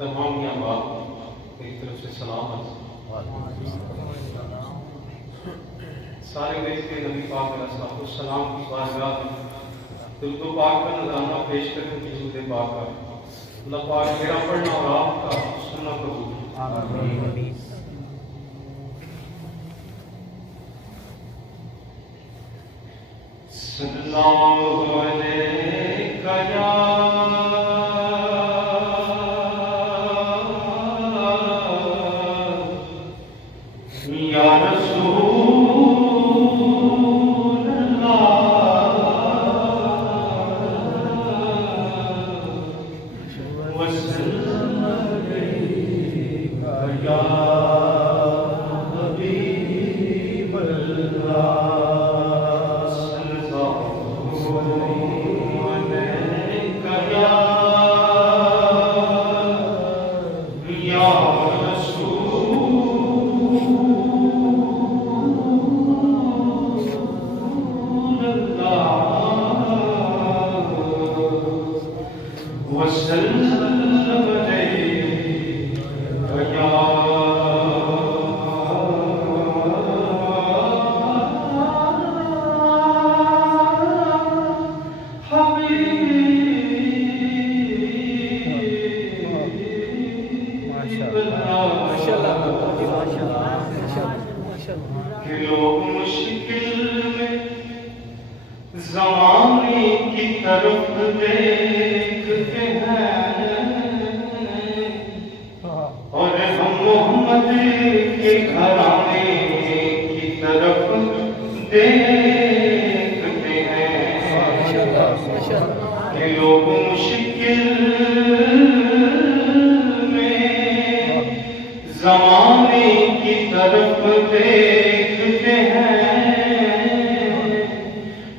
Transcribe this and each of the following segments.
तमाम यहाँ बाप मेरी तरफ से सलाम है। सारे देखते नबी पाक सलाम की बारगाह में दुरूद पाक का नज़ारा पेश करने की जुल्दे पाक का अल्लाह पाक मेरा पढ़ना और आपका सुनना कबूल आमीन। सल्लल्लाहु अलैहि या रसूल लोग मुश्किल में ज़माने की तरफ देखते हैं और हम मोहम्मद के घराने की तरफ देखते हैं कि लोग मुश्किल में ज़माने की तरफ देखते हैं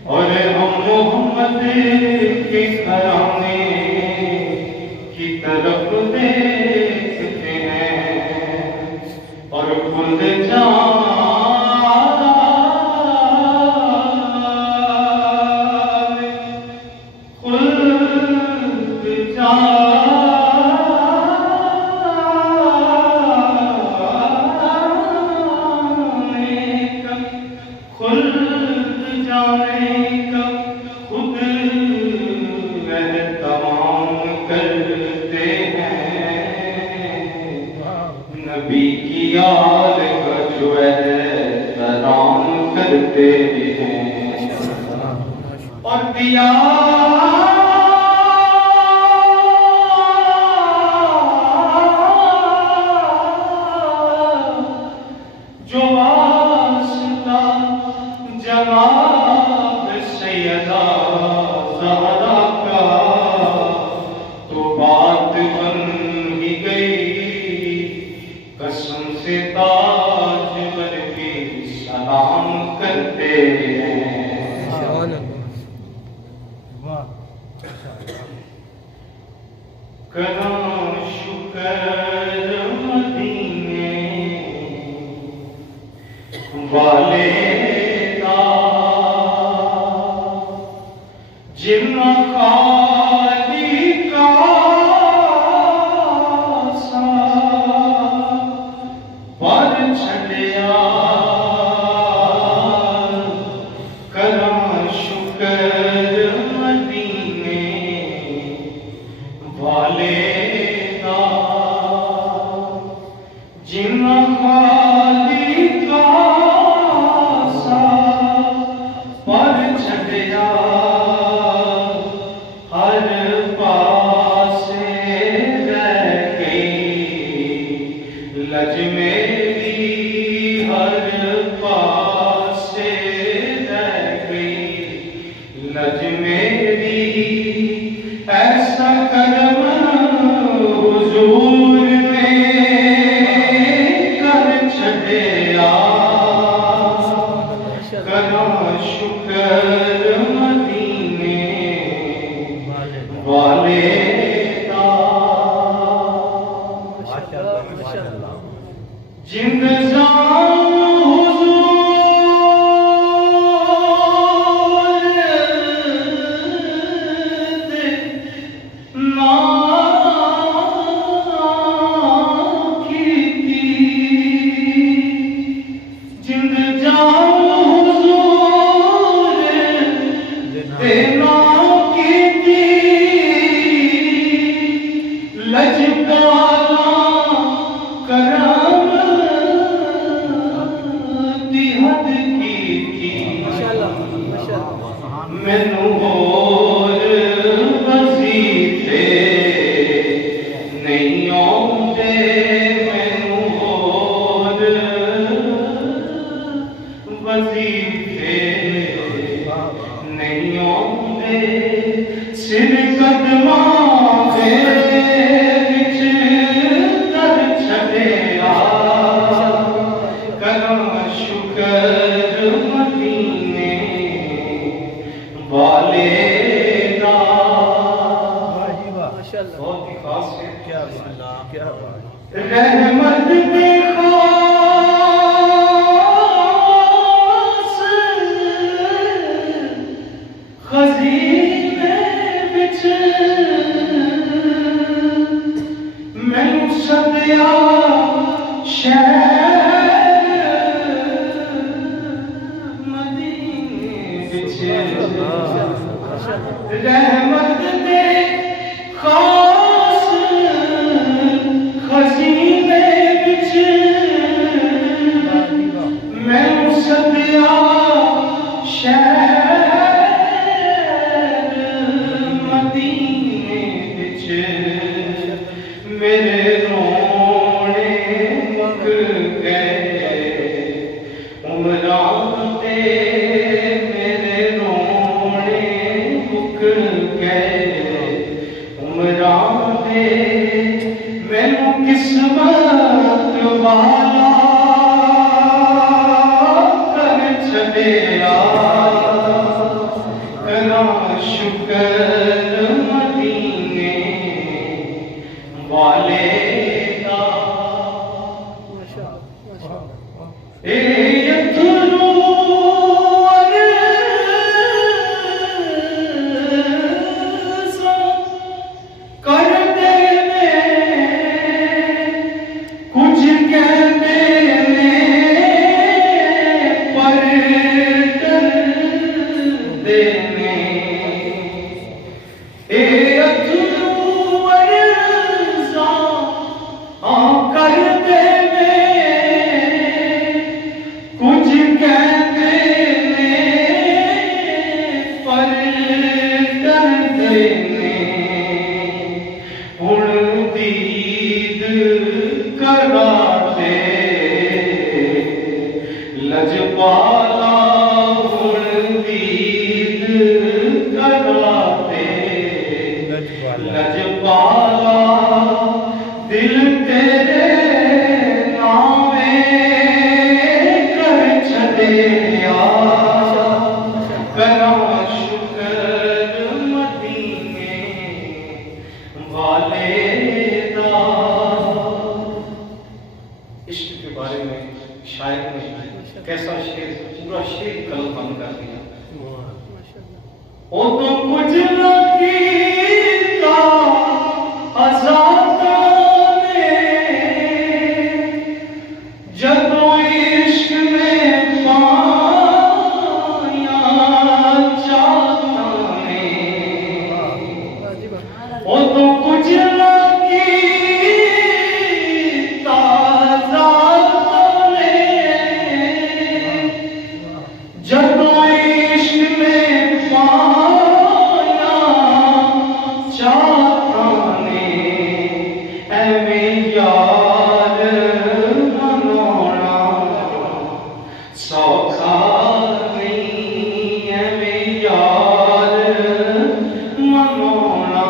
और हम मोहम्मद के घराने की तरफ देखते हैं और खुद जान नबी की याद का जो एहतराम करते हैं और दिया जो वास्ता जनाब सैयदा ज़हरा का तो बात बन ही गई कसम से ताज बन के सलाम करते हैं। करा शुक्र मदीने वाले का जिम्मा खाली का पर छड़िया करा शुक्र मदीने वाले का जिम्मा खाली का जिंद जान हुजूर देना कीती लजपाला करम दी हद कीती मैनू होर वजीफे नहीं आउंदे मैनू होर वजीफे नहीं आउंदे सिर कदमां दे विच कर छड़िया करां शुक्र मदीने वाले दा। बहुत ही खास है। क्या बात रहमत दे खास खजीने विच मैनू सदिया शहर मदीने विच रहमत दे खास खजीने विच मैनू सदिया शहर मदीने विच मेरे रोने मुक गए उमरां ते मेरे रोने मुक गए उमरां ते मैनू किस्मत वाला कर छड़िया करां शुक्र मदीने वाले दा। ए अथरू अरज़ा करदे ने कुछ कहते ने पर डरदे ने। ए अथरू अरज़ा करदे ने कुछ कहते ने पर डरदे ने। हुण दीद कराते लजपाला हुण दीद कराते लजपाला दिल तेरे नामे कर छड़िया करां शुक्र मदीने वाले दा। इश्क के बारे में शायर ने कैसा शेर पूरा शेर कलम बंद कर दिया। ओ तो कुछ न कीता आजादा ने जदों इश्क में पाया चाहता ने। ओ तो कुछ न कीता आजादा ने जदों इश्क में पाया चाहता ने। एवें यार मनाना सौखा नहीं एवें यार मनाना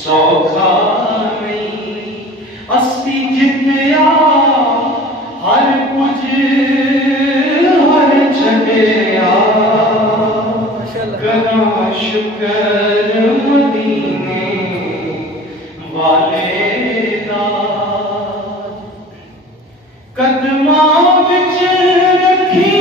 सौखा नहीं। असी जितया हर कुछ हर छड़िया करां शुक्र मदीने वाले दा। कदमां विच रखी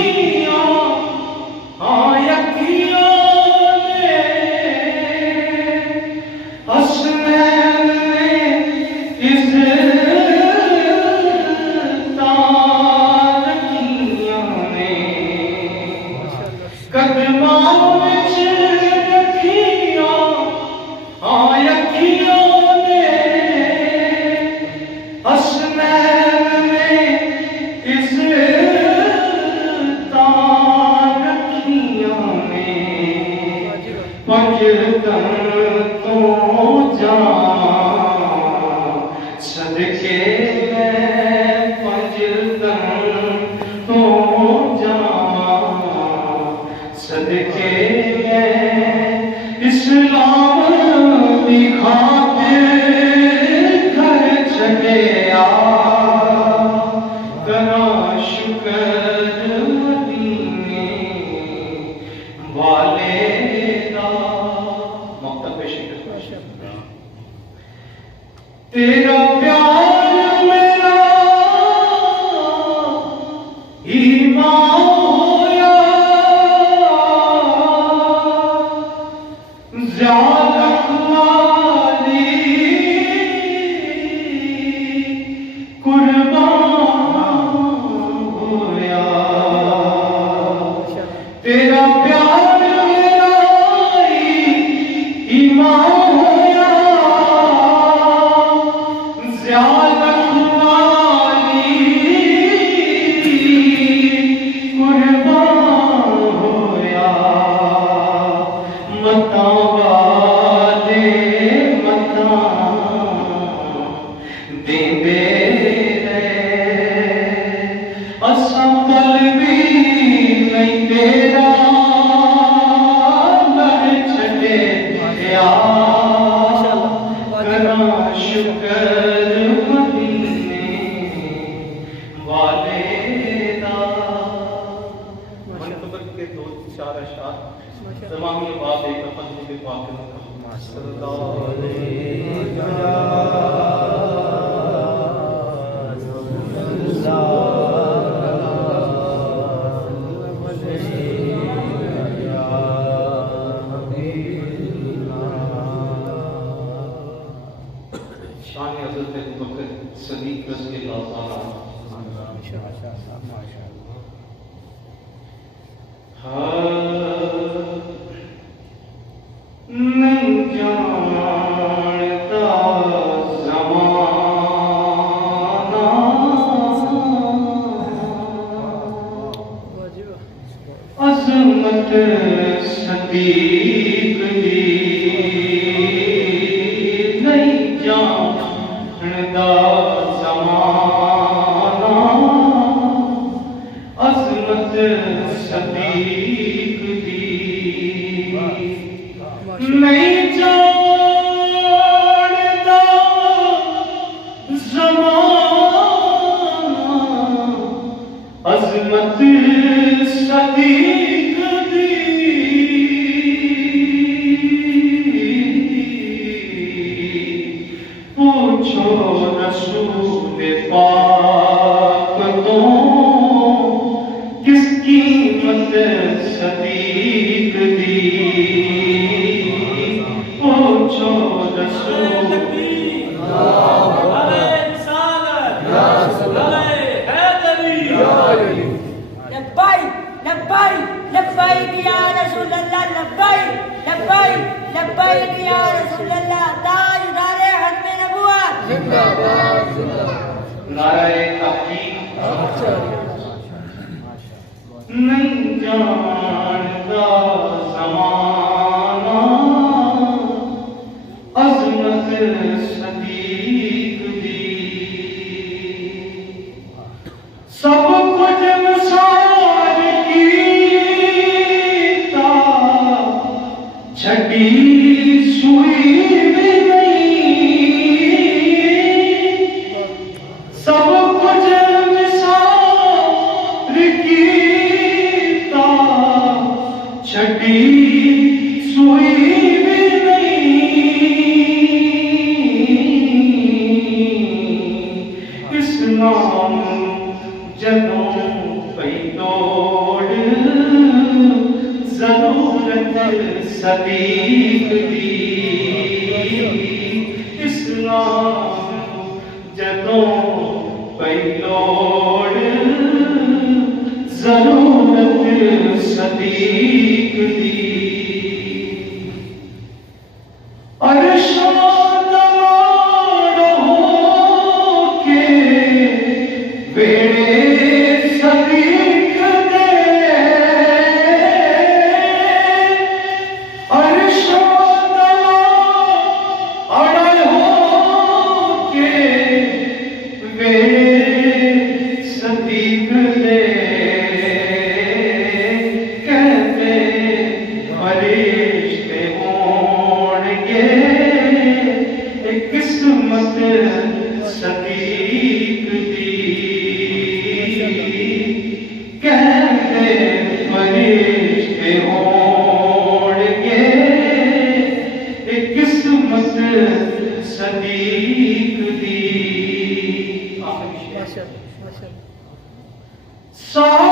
So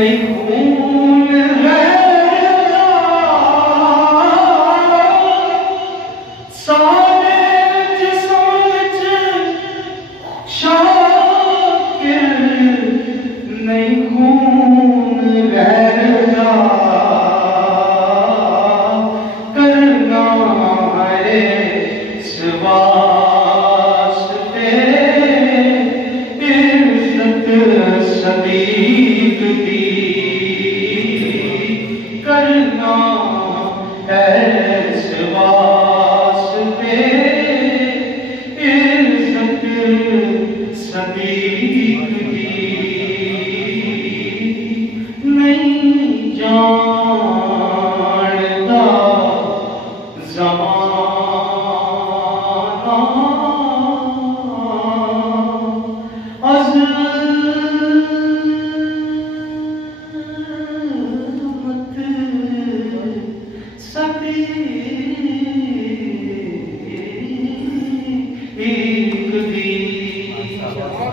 नहीं खून है सारे जिस्म च शाकिर नहीं खून रहना करना है इस वास्ते इज्जत सदीक दी करना है इस वास्ते इज्जत सदीक दी नहीं जानता ज़माना अज़मत सदीक दी। माशाअल्लाह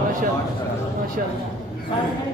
माशाअल्लाह माशाअल्लाह।